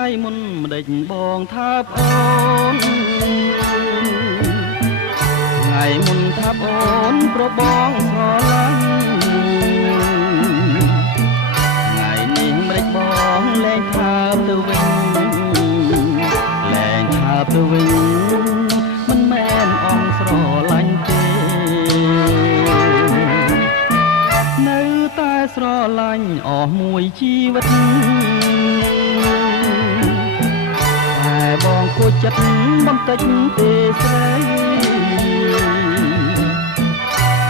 ថ្ងៃមុនម្ដេចបងថាបអូនថ្ងៃមុនថាបអូនប្របងស្រឡាញ់ថ្ងៃនេះម្ដេចបងលែងថាបទៅវិញលែងថាបទៅវិញមិនមែនអងស្រឡាញ់ទេនៅតែស្រឡាញ់អស់មួយជីវិតតែបងគួរចិត្តបន្តិចទេស្រី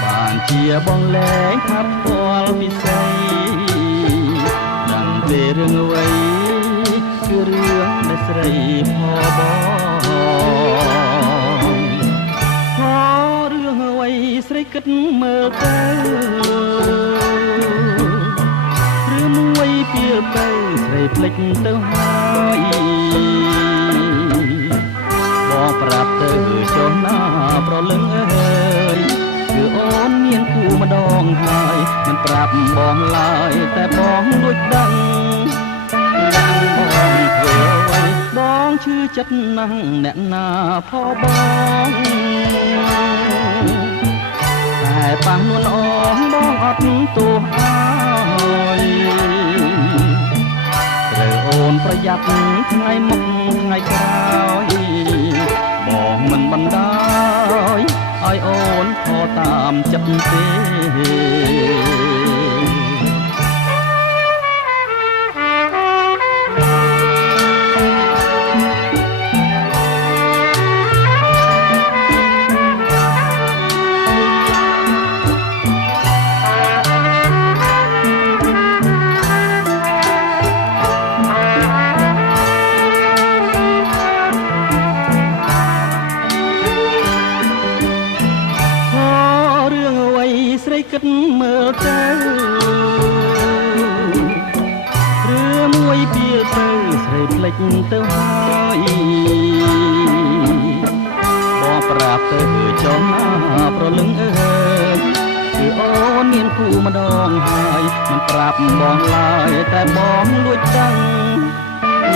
បានជាបងលែងថាផ្ទាល់ពិសីដឹងទេរឿងអ្វីគឺរឿងដែលស្រីផបងផរឿងអ្វីស្រីគិតមើលទៅឬមួយពីលទៅស្រីភ្លេចទៅហើយបងប្រាប់ទៅចុះណាប្រលឹងអើយគឺអូនមានគូម្ដងហើយមិនប្រាប់បងឡើយតែបងលួចដឹងយ៉ាងបងធ្វើអ្វីបងឈឺចិត្តណាស់អ្នកណាផបងតែប៉ះនួនអងបងអត់ទោសអើយត្រូវអូនប្រយ័ត្នថ្ងៃមុខថ្ងៃក្រោយបងមិនបណ្ដោយឲ្យអូនខកតាមចិត្តទេស្រីគិតមើលទៅឬមួយពីលទៅស្រីភ្លេចទៅហើយបងប្រាប់ទៅចុះណាប្រលឹងអើយគឺអូនមានគូម្ដងហើយមិនប្រាប់បងឡើយតែបងលួចដឹង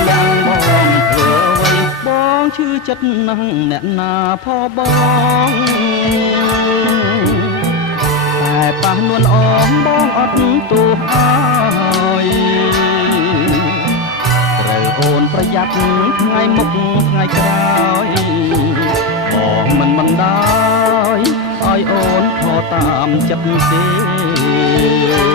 យ៉ាងបងធ្វើអ្វីបងឈឺចិត្តណាស់អ្នកណាផបងតែប៉ះនួនអងបងអត់ទោសអើយត្រូវអូនប្រយ័ត្នថ្ងៃមុខថ្ងៃក្រោយបងមិនបណ្ដោយឲ្យអូនខកតាមចិត្តទេ